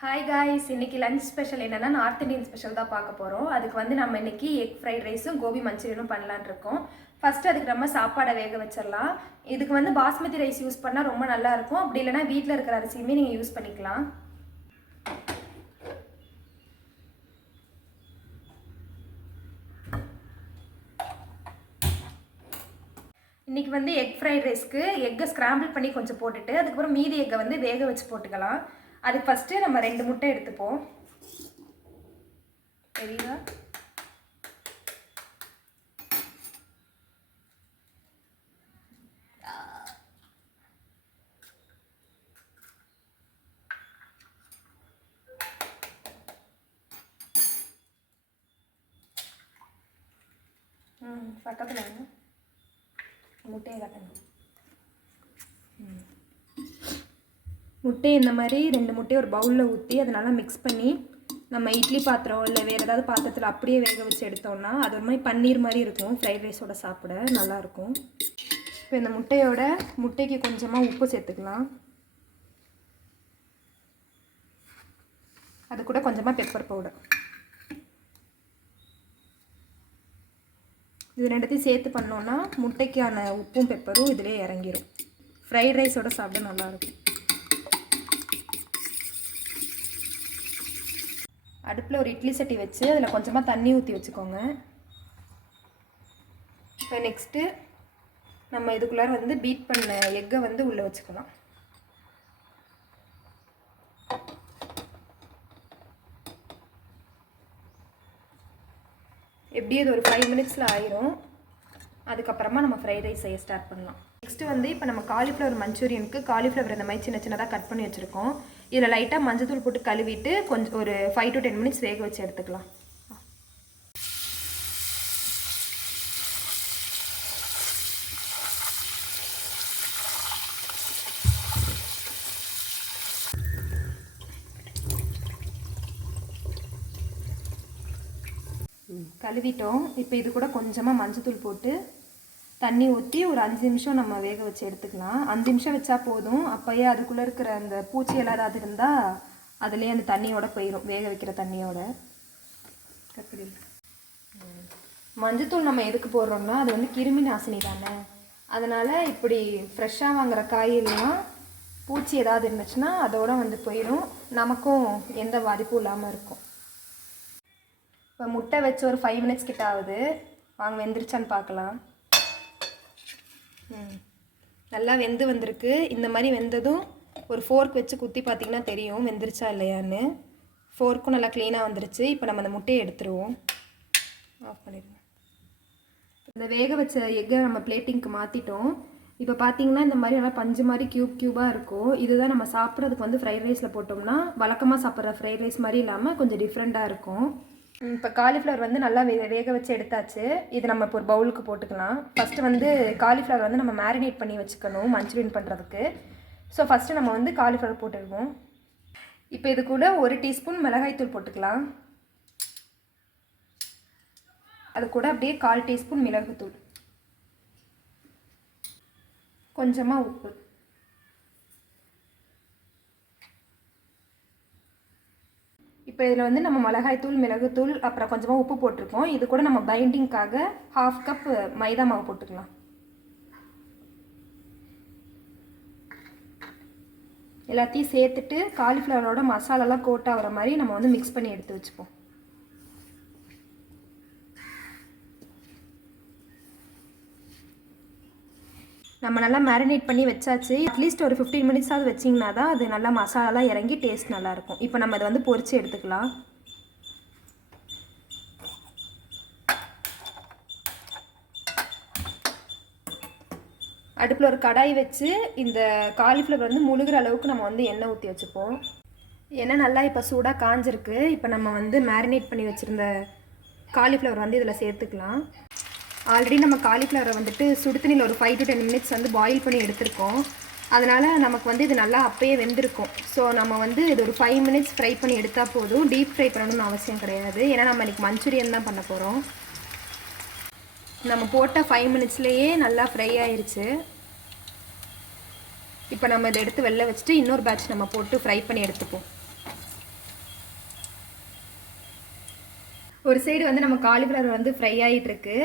Hi guys, இன்னைக்கு lunch special என்னன்னா north Indian special தான் பார்க்க போகிறோம். அதுக்கு வந்து நம்ம இன்னைக்கு எக் ஃப்ரைட் ரைஸும் கோபி மஞ்சூரியனும் பண்ணலான்னு இருக்கோம். ஃபர்ஸ்ட் அதுக்கு நம்ம சாப்பாடை வேக வச்சிடலாம். இதுக்கு வந்து பாஸ்மதி ரைஸ் யூஸ் பண்ணால் ரொம்ப நல்லா இருக்கும். அப்படி இல்லைனா வீட்டில் இருக்கிற அரிசியுமே நீங்கள் யூஸ் பண்ணிக்கலாம். இன்றைக்கி வந்து எக் ஃப்ரைட் ரைஸ்க்கு எக்கை ஸ்க்ராம்பிள் பண்ணி கொஞ்சம் போட்டுட்டு அதுக்கப்புறம் மீதி எக்கை வந்து வேக வச்சு போட்டுக்கலாம். அதுக்கு ஃபஸ்ட்டு நம்ம 2 முட்டை எடுத்துப்போம். சரிங்களா? பக்கத்தில் முட்டையை கட்டணும். முட்டையை இந்த மாதிரி 2 முட்டையை ஒரு பவுலில் ஊற்றி அதை நல்லா மிக்ஸ் பண்ணி நம்ம இட்லி பாத்திரம் இல்லை வேறு ஏதாவது பாத்திரத்தில் அப்படியே வேக வச்சு எடுத்தோம்னா அது ஒரு மாதிரி பன்னீர் மாதிரி இருக்கும். ஃப்ரைட் ரைஸோட சாப்பிட நல்லாயிருக்கும். இப்போ இந்த முட்டைக்கு கொஞ்சமாக உப்பு சேர்த்துக்கலாம். அது கூட கொஞ்சமாக பெப்பர் பவுடர். இது ரெண்டுத்தையும் சேர்த்து பண்ணோன்னா முட்டைக்கான உப்பும் பெப்பரும் இதிலே இறங்கிடும். ஃப்ரைட் ரைஸோட சாப்பிட நல்லாயிருக்கும். அடுப்பில் ஒரு இட்லி சட்டி வச்சு அதில் கொஞ்சமாக தண்ணி ஊற்றி வச்சுக்கோங்க. இப்போ நெக்ஸ்ட்டு நம்ம இதுக்குள்ளார வந்து பீட் பண்ண எக்கை வந்து உள்ளே வச்சுக்கலாம். எப்படியும் இது ஒரு 5 மினிட்ஸில் ஆயிரும். அதுக்கப்புறமா நம்ம ஃப்ரைட் ரைஸ் செய்ய ஸ்டார்ட் பண்ணலாம். நெக்ஸ்ட்டு வந்து இப்போ நம்ம காலிஃப்ளவர் மஞ்சூரியனுக்கு காலிஃப்ளவர் இந்த மாதிரி சின்ன சின்னதாக கட் பண்ணி வச்சுருக்கோம். இதில் லைட்டாக மஞ்சத்தூள் போட்டு கழுவிட்டு கொஞ்சம் ஒரு 5 to 10 மினிட்ஸ் வேக வச்சு எடுத்துக்கலாம். கழுவிட்டோம். இப்போ இது கூட கொஞ்சமாக மஞ்சத்தூள் போட்டு தண்ணி ஊற்றி ஒரு 5 நிமிஷம் நம்ம வேக வச்சு எடுத்துக்கலாம். 5 நிமிஷம் வச்சா போதும். அப்போயே அதுக்குள்ளே இருக்கிற அந்த பூச்சி எல்லாம் ஏதாவது இருந்தால் அதுலேயே அந்த தண்ணியோட போயிடும், வேக வைக்கிற தண்ணியோட. மஞ்சத்தூள் நம்ம எதுக்கு போடுறோம்னா அது வந்து கிருமி நாசினி தானே. அதனால் இப்படி ஃப்ரெஷ்ஷாக வாங்குகிற காயெல்லாம் பூச்சி ஏதாவது இருந்துச்சுன்னா அதோட வந்து போயிடும், நமக்கும் எந்த பாதிப்பும் இல்லாமல் இருக்கும். இப்போ முட்டை வச்சு ஒரு 5 மினிட்ஸ் கிட்ட ஆகுது. வாங்க வெந்துருச்சான்னு பார்க்கலாம். நல்லா வெந்து வந்திருக்கு. இந்த மாதிரி வெந்ததும் ஒரு ஃபோர்க் வச்சு குத்தி பார்த்திங்கன்னா தெரியும் வெந்துருச்சா இல்லையான்னு. ஃபோர்க்கும் நல்லா க்ளீனாக வந்துருச்சு. இப்போ நம்ம அந்த முட்டையை எடுத்துருவோம். ஆஃப் பண்ணிடுவோம். இந்த வேக வச்ச எக்கை நம்ம பிளேட்டிங்க்கு மாற்றிட்டோம். இப்போ பார்த்தீங்கன்னா இந்த மாதிரி நல்லா பஞ்சு மாதிரி க்யூபாக இருக்கும். இதுதான் நம்ம சாப்பிட்றதுக்கு வந்து ஃப்ரைட் ரைஸில் போட்டோம்னா வழக்கமாக சாப்பிட்ற ஃப்ரைட் ரைஸ் மாதிரி இல்லாமல் கொஞ்சம் டிஃப்ரெண்ட்டாக இருக்கும். இப்போ காலிஃப்ளவர் வந்து நல்லா வேக வச்சு எடுத்தாச்சு. இது நம்ம இப்போ ஒரு பவுலுக்கு போட்டுக்கலாம். ஃபஸ்ட்டு வந்து காலிஃப்ளவர் வந்து நம்ம மேரினேட் பண்ணி வச்சுக்கணும் மஞ்சூரியன் பண்ணுறதுக்கு. ஸோ ஃபஸ்ட்டு நம்ம வந்து காலிஃப்ளவர் போட்டுருவோம். இப்போ இது கூட 1 டீஸ்பூன் மிளகாய்த்தூள் போட்டுக்கலாம். அது கூட அப்படியே 1/4 டீஸ்பூன் மிளகுத்தூள், கொஞ்சமாக உப்பு. இப்போ இதில் வந்து நம்ம மிளகாய்த்தூள், மிளகுத்தூள், அப்புறம் கொஞ்சமாக உப்பு போட்டிருக்கோம். இது கூட நம்ம பைண்டிங்காக 1/2 கப் மைதா மாவு போட்டுக்கலாம். எல்லாத்தையும் சேர்த்துட்டு காலிஃப்ளவரோட மசாலாலாம் கோட் ஆகிற மாதிரி நம்ம வந்து மிக்ஸ் பண்ணி எடுத்து வச்சுப்போம். நம்ம நல்லா மேரினேட் பண்ணி வச்சாச்சு. அட்லீஸ்ட் ஒரு 15 மினிட்ஸாவது வச்சிங்கன்னா தான் அது நல்லா மசாலாலாம் இறங்கி டேஸ்ட் நல்லாயிருக்கும். இப்போ நம்ம இதை வந்து பொரித்து எடுத்துக்கலாம். அடுப்பில் ஒரு கடாய் வச்சு இந்த காலிஃப்ளவர் வந்து முழுகிற அளவுக்கு நம்ம வந்து எண்ணெய் ஊற்றி வச்சுப்போம். எண்ணெய் நல்லா இப்போ சூடாக காஞ்சிருக்கு. இப்போ நம்ம வந்து மேரினேட் பண்ணி வச்சுருந்த காலிஃப்ளவர் வந்து இதில் சேர்த்துக்கலாம். ஆல்ரெடி நம்ம காலிஃப்ளவரை வந்துட்டு சுடு தண்ணியில் ஒரு 5 to 10 மினிட்ஸ் வந்து பாயில் பண்ணி எடுத்திருக்கோம். அதனால் நமக்கு வந்து இது நல்லா அப்பயே வெந்திருக்கும். ஸோ நம்ம வந்து இது ஒரு 5 மினிட்ஸ் ஃப்ரை பண்ணி எடுத்தால் போதும். டீப் ஃப்ரை பண்ணணும்னு அவசியம் கிடையாது. ஏன்னா நம்ம இன்றைக்கி மஞ்சூரியன் தான் பண்ண போகிறோம். நம்ம போட்ட 5 மினிட்ஸ்லேயே நல்லா ஃப்ரை ஆயிடுச்சு. இப்போ நம்ம இதை எடுத்து வெளில வச்சுட்டு இன்னொரு பேட்ச் நம்ம போட்டு ஃப்ரை பண்ணி எடுத்துப்போம். ஒரு சைடு வந்து நம்ம காலிஃப்ளவர் வந்து ஃப்ரை ஆகிட்டு இருக்கு.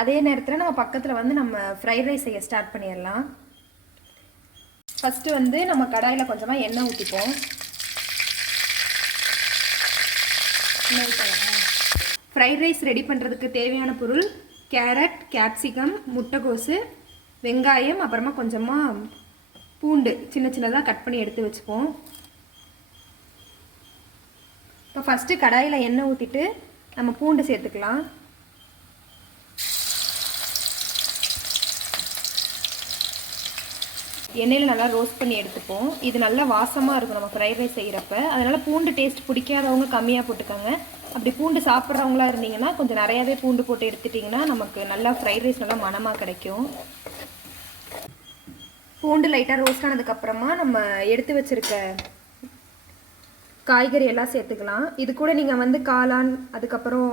அதே நேரத்தில் நம்ம பக்கத்தில் வந்து நம்ம ஃப்ரைட் ரைஸ் செய்ய ஸ்டார்ட் பண்ணிடலாம். ஃபஸ்ட்டு வந்து நம்ம கடாயில் கொஞ்சமாக எண்ணெய் ஊற்றிப்போம். ஃப்ரைட் ரைஸ் ரெடி பண்ணுறதுக்கு தேவையான பொருள் கேரட், கேப்சிகம், முட்டைக்கோசு, வெங்காயம், அப்புறமா கொஞ்சமாக பூண்டு சின்ன சின்னதாக கட் பண்ணி எடுத்து வச்சுப்போம். இப்போ ஃபஸ்ட்டு கடாயில் எண்ணெய் ஊற்றிட்டு நம்ம பூண்டு சேர்த்துக்கலாம். எண்ணெயில் நல்லா ரோஸ்ட் பண்ணி எடுத்துப்போம். இது நல்லா வாசமாக இருக்கும் நம்ம ஃப்ரைட் ரைஸ் செய்கிறப்ப. அதனால் பூண்டு டேஸ்ட் பிடிக்காதவங்க கம்மியாக போட்டுக்கோங்க. அப்படி பூண்டு சாப்பிட்றவங்களா இருந்தீங்கன்னா கொஞ்சம் நிறையாவே பூண்டு போட்டு எடுத்துட்டிங்கன்னா நமக்கு நல்லா ஃப்ரைட் ரைஸ் நல்லா மணமாக கிடைக்கும். பூண்டு லைட்டாக ரோஸ்ட் ஆனதுக்கப்புறமா நம்ம எடுத்து வச்சுருக்க காய்கறி எல்லாம் சேர்த்துக்கலாம். இது கூட நீங்கள் வந்து காளான், அதுக்கப்புறம்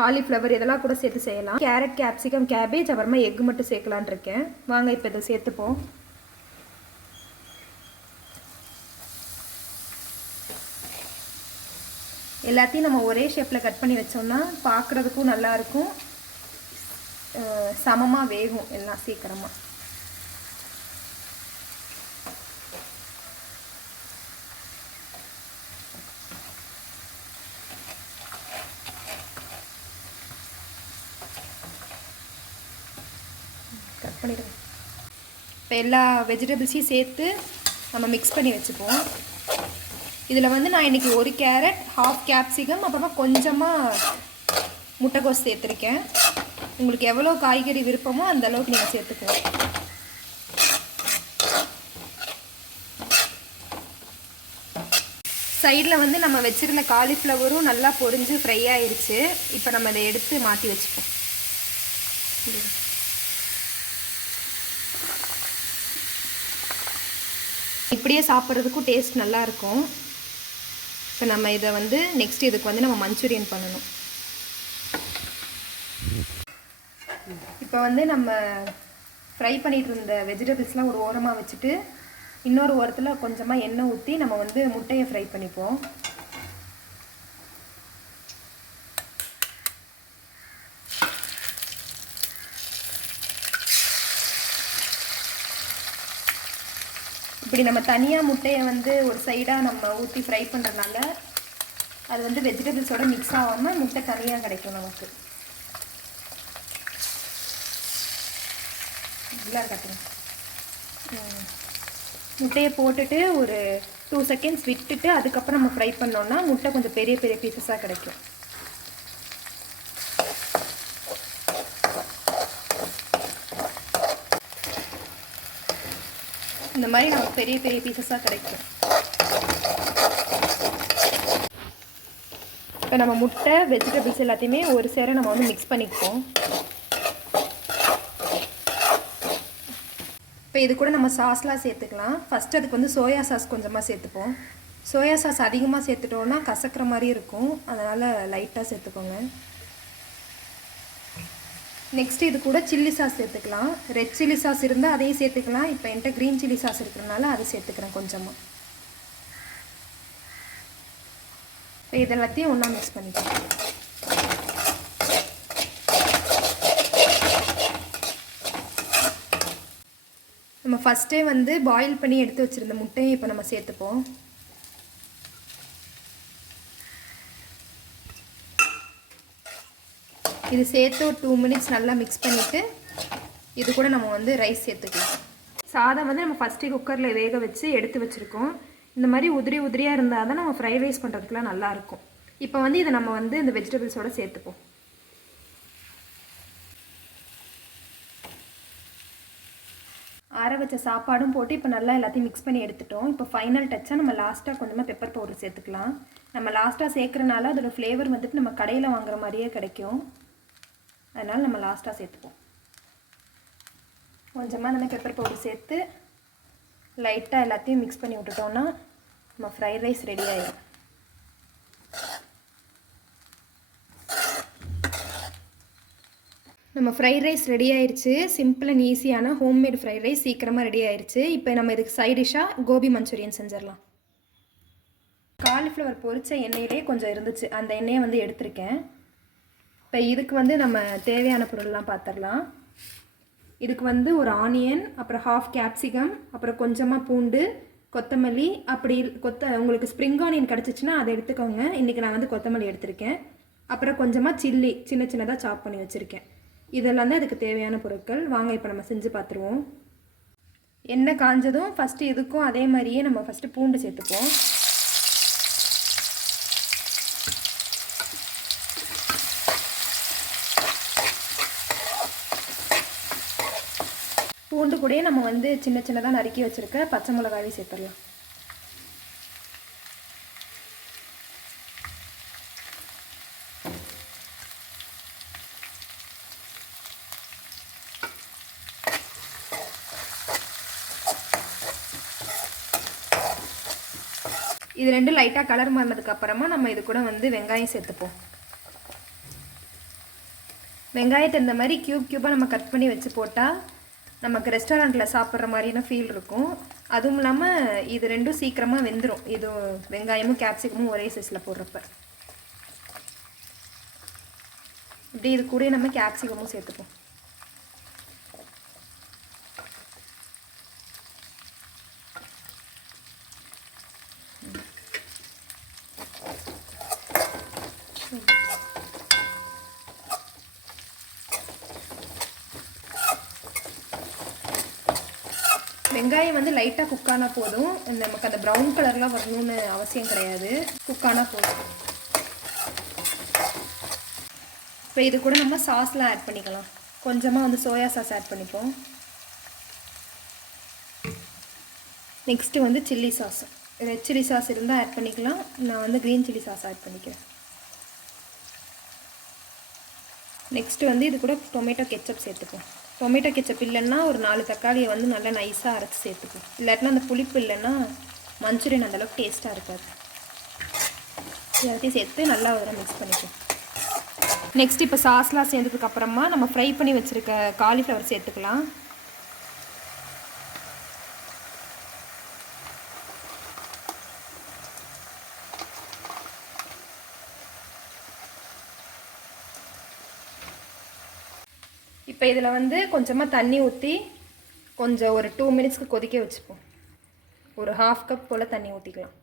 காலிஃப்ளவர் இதெல்லாம் கூட சேர்த்து செய்யலாம். கேரட், கேப்சிகம், கேபேஜ், அப்புறமா எக் மட்டும் சேர்க்கலான் இருக்கேன். வாங்க இப்போ இதை சேர்த்துப்போம். எல்லாத்தையும் நம்ம ஒரே ஷேப்பில் கட் பண்ணி வச்சோம்னா பார்க்குறதுக்கும் நல்லாயிருக்கும், சமமாக வேகும் எல்லாம் சீக்கிரமாக. கட் பண்ணிடுவோம். இப்போ எல்லா வெஜிடபிள்ஸையும் சேர்த்து நம்ம மிக்ஸ் பண்ணி வச்சுப்போம். இதில் வந்து நான் இன்றைக்கி ஒரு கேரட், ஹாஃப் கேப்சிகம், அப்புறமா கொஞ்சமாக முட்டைக்கோஸ் சேர்த்துருக்கேன். உங்களுக்கு எவ்வளோ காய்கறி விருப்பமோ அந்த அளவுக்கு நீங்கள் சேர்த்துக்கலாம். சைடில் வந்து நம்ம வச்சுருந்த காலிஃப்ளவரும் நல்லா பொரிஞ்சு ஃப்ரை ஆயிடுச்சு. இப்போ நம்ம இதை எடுத்து மாற்றி வச்சுப்போம். இப்படியே சாப்பிட்றதுக்கும் டேஸ்ட் நல்லாயிருக்கும். இப்போ நம்ம இதை வந்து நெக்ஸ்ட் இதுக்கு வந்து நம்ம மஞ்சூரியன் பண்ணணும். இப்போ வந்து நம்ம ஃப்ரை பண்ணிகிட்டு இருந்த வெஜிடபிள்ஸ்லாம் ஒரு ஓரமாக வச்சுட்டு இன்னொரு ஓரத்தில் கொஞ்சமாக எண்ணெய் ஊற்றி நம்ம வந்து முட்டையை ஃப்ரை பண்ணிப்போம். இப்படி நம்ம தனியாக முட்டையை வந்து ஒரு சைடாக நம்ம ஊற்றி ஃப்ரை பண்ணுறதுனால அது வந்து வெஜிடபிள்ஸோட மிக்ஸ் ஆகாமல் முட்டை தனியாக கிடைக்கும் நமக்கு. நல்லா கட்டுங்க. முட்டையை போட்டுட்டு ஒரு 2 செகண்ட்ஸ் விட்டுட்டு அதுக்கப்புறம் நம்ம ஃப்ரை பண்ணோன்னா முட்டை கொஞ்சம் பெரிய பெரிய பீசஸாக கிடைக்கும். இந்த மாதிரி நமக்கு பெரிய பெரிய பீசஸாக கிடைக்கும். இப்போ நம்ம முட்டை, வெஜிடபிள்ஸ் எல்லாத்தையுமே ஒரு சேர நம்ம வந்து மிக்ஸ் பண்ணிப்போம். இப்போ இது கூட நம்ம சாஸ்லாம் சேர்த்துக்கலாம். ஃபஸ்ட்டு அதுக்கு வந்து சோயா சாஸ் கொஞ்சமாக சேர்த்துப்போம். சோயா சாஸ் அதிகமாக சேர்த்துட்டோன்னா கசக்கிற மாதிரி இருக்கும், அதனால் லைட்டாக சேர்த்துக்கோங்க. நெக்ஸ்ட் இது கூட சில்லி சாஸ் சேர்த்துக்கலாம். ரெட் சில்லி சாஸ் இருந்தால் அதையும் சேர்த்துக்கலாம். இப்போ என்கிட்ட க்ரீன் சில்லி சாஸ் இருக்கிறதுனால அதை சேர்த்துக்கிறேன் கொஞ்சமாக. இப்போ இதெல்லாத்தையும் ஒன்றா மிக்ஸ் பண்ணிக்கலாம். நம்ம ஃபஸ்ட்டே வந்து பாயில் பண்ணி எடுத்து வச்சுருந்த முட்டையை இப்போ நம்ம சேர்த்துப்போம். இது சேர்த்து ஒரு 2 மினிட்ஸ் நல்லா மிக்ஸ் பண்ணிவிட்டு இது கூட நம்ம வந்து ரைஸ் சேர்த்துக்கலாம். சாதம் வந்து நம்ம ஃபஸ்ட்டு குக்கரில் வேக வச்சு எடுத்து வச்சுருக்கோம். இந்த மாதிரி உதிரி உதிரியாக இருந்தால் தான் நம்ம ஃப்ரைட் ரைஸ் பண்ணுறதுக்குலாம் நல்லாயிருக்கும். இப்போ வந்து இதை நம்ம வந்து இந்த வெஜிடபிள்ஸோடு சேர்த்துப்போம். ஆற வச்ச சாப்பாடும் போட்டு இப்போ நல்லா எல்லாத்தையும் மிக்ஸ் பண்ணி எடுத்துட்டோம். இப்போ ஃபைனல் டச்சாக நம்ம லாஸ்ட்டாக கொஞ்சமாக பெப்பர் பவுடர் சேர்த்துக்கலாம். நம்ம லாஸ்ட்டாக சேர்க்குறனால அதோடய ஃப்ளேவர் வந்துட்டு நம்ம கடையில் வாங்குற மாதிரியே கிடைக்கும், அதனால் நம்ம லாஸ்ட்டாக சேர்த்துப்போம். கொஞ்சமாக நம்ம பெப்பர் பவுடர் சேர்த்து லைட்டாக எல்லாத்தையும் மிக்ஸ் பண்ணி விட்டுட்டோன்னா நம்ம ஃப்ரைட் ரைஸ் ரெடி ஆகிடும். நம்ம ஃப்ரைட் ரைஸ் ரெடி ஆயிடுச்சு. சிம்பிள் அண்ட் ஈஸியான ஹோம்மேட் ஃப்ரைட் ரைஸ் சீக்கிரமாக ரெடி ஆயிடுச்சு. இப்போ நம்ம இதுக்கு சைட் டிஷ்ஷாக கோபி மஞ்சூரியன் செஞ்சிடலாம். காலிஃப்ளவர் பொரிச்ச எண்ணெயிலே கொஞ்சம் இருந்துச்சு, அந்த எண்ணெயை வந்து எடுத்திருக்கேன். இப்போ இதுக்கு வந்து நம்ம தேவையான பொருள்லாம் பார்த்துடலாம். இதுக்கு வந்து ஒரு ஆனியன், அப்புறம் ஹாஃப் கேப்சிகம், அப்புறம் கொஞ்சமாக பூண்டு, கொத்தமல்லி, அப்படி உங்களுக்கு ஸ்ப்ரிங் ஆனியன் கிடச்சிச்சின்னா அதை எடுத்துக்கோங்க. இன்றைக்கி நான் வந்து கொத்தமல்லி எடுத்திருக்கேன். அப்புறம் கொஞ்சமாக சில்லி சின்ன சின்னதாக சாப் பண்ணி வச்சுருக்கேன். இதெல்லாம் தான் இதுக்கு தேவையான பொருட்கள். வாங்க இப்போ நம்ம செஞ்சு பார்த்துருவோம். எண்ணெய் காஞ்சதும் ஃபஸ்ட்டு இதுக்கும் அதே மாதிரியே நம்ம ஃபஸ்ட்டு பூண்டு சேர்த்துப்போம். பூண்டு கூடயே நம்ம வந்து சின்ன சின்னதாக நறுக்கி வச்சுருக்க பச்சை மிளகாயை சேர்த்துடலாம். இது ரெண்டும் லைட்டாக கலர் மாறினதுக்கப்புறமா நம்ம இது கூட வந்து வெங்காயம் சேர்த்துப்போம். வெங்காயத்தை இந்த மாதிரி க்யூபாக நம்ம கட் பண்ணி வச்சு போட்டால் நமக்கு ரெஸ்டாரண்ட்டில் சாப்பிட்ற மாதிரியான ஃபீல் இருக்கும். அதுவும் இல்லாமல் இது ரெண்டும் சீக்கிரமாக வெந்துடும். இது வெங்காயமும் கேப்சிகமும் ஒரே சைஸில் போடுறப்ப. இப்படி இது கூட நம்ம கேப்சிகமும் சேர்த்துப்போம். வெங்காயம் வந்து லைட்டாக குக்கானா போதும். நமக்கு அந்த ப்ரௌன் கலர்லாம் வரணும்னு அவசியம் கிடையாது. குக்கானா போதும். இப்போ இது கூட நம்ம சாஸ்லாம் ஆட் பண்ணிக்கலாம். கொஞ்சமாக வந்து சோயா சாஸ் ஆட் பண்ணிப்போம். நெக்ஸ்ட்டு வந்து chilli sauce. Red chilli sauce இருந்தால் ஆட் பண்ணிக்கலாம். நான் வந்து க்ரீன் சில்லி சாஸ் ஆட் பண்ணிக்கிறேன். நெக்ஸ்ட்டு வந்து இது கூட டொமேட்டோ கெச்சப் சேர்த்துப்போம். டொமேட்டோ கெச்சப் இல்லைன்னா ஒரு 4 தக்காளியை வந்து நல்லா நைஸாக அரைச்சி சேர்த்துப்போம். இல்லாட்டினா அந்த புளிப்பு இல்லைன்னா மஞ்சூரியன் அந்தளவுக்கு டேஸ்ட்டாக இருக்காது. எல்லாத்தையும் சேர்த்து நல்லா ஒரு மிக்ஸ் பண்ணிப்போம். நெக்ஸ்ட் இப்போ சாஸ்லாம் சேர்ந்ததுக்கப்புறமா நம்ம ஃப்ரை பண்ணி வச்சுருக்க காலிஃப்ளவர் சேர்த்துக்கலாம். இப்போ இதில் வந்து கொஞ்சமாக தண்ணி ஊற்றி கொஞ்சம் ஒரு 2 மினிட்ஸ்க்கு கொதிக்க வச்சுப்போம். ஒரு 1/2 கப் போல் தண்ணி ஊற்றிக்கலாம்.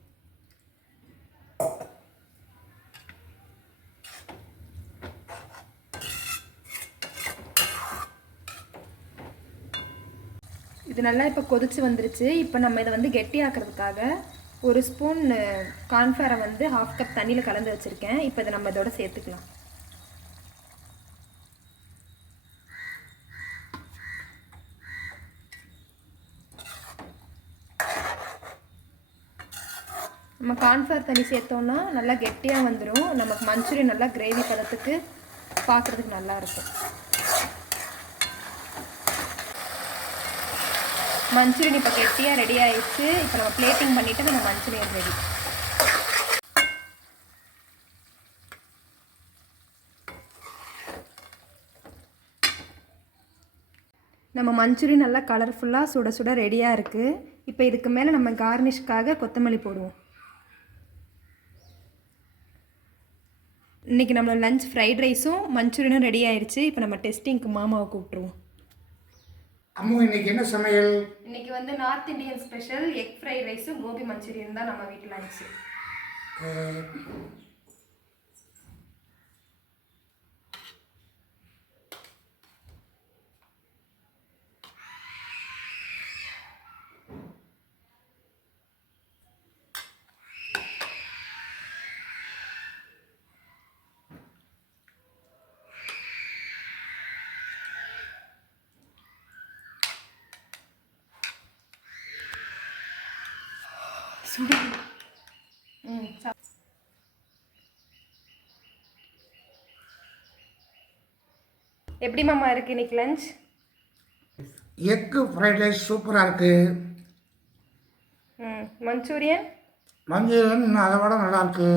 இது நல்லா இப்போ கொதிச்சு வந்துருச்சு. இப்போ நம்ம இதை வந்து கெட்டியாக்குறதுக்காக ஒரு ஸ்பூன் கார்ன்ஃப்ளவரை வந்து 1/2 கப் தண்ணியில் கலந்து வச்சுருக்கேன். இப்போ இதை நம்ம இதோட சேர்த்துக்கலாம். நம்ம கார்ன்ஃப்ளவர் தண்ணி சேர்த்தோன்னா நல்லா கெட்டியாக வந்துடும். நமக்கு மஞ்சூரியன் நல்லா கிரேவி பதத்துக்கு பார்க்குறதுக்கு நல்லாயிருக்கும். மஞ்சூரியன் இப்போ கெட்டியாக ரெடி ஆகிடுச்சு. இப்போ நம்ம பிளேட்டிங் பண்ணிவிட்டு நம்ம மஞ்சூரியன் ரெடி. நம்ம மஞ்சூரியன் நல்லா கலர்ஃபுல்லாக சுட சுட ரெடியாக இருக்குது. இப்போ இதுக்கு மேலே நம்ம கார்னிஷ்காக கொத்தமல்லி போடுவோம். இன்றைக்கி நம்மளோட லஞ்ச் ஃப்ரைட் ரைஸும் மஞ்சூரியனும் ரெடி ஆயிடுச்சு. இப்போ நம்ம டெஸ்டிங்க்கு மாமாவை கூப்பிட்ருவோம். அம்மா இன்னைக்கு என்ன சமையல்? இன்னைக்கு வந்து north Indian special egg fried ரைஸும் கோபி மஞ்சூரியன் தான் நம்ம வீட்டில் லஞ்ச். எப்படி மாமா இருக்கு இன்னைக்கு லஞ்ச்? எக்கு ஃப்ரைட் ரைஸ் சூப்பராக இருக்கு. மஞ்சூரியன் மஞ்சூரியன் அதை விட நல்லா இருக்கு.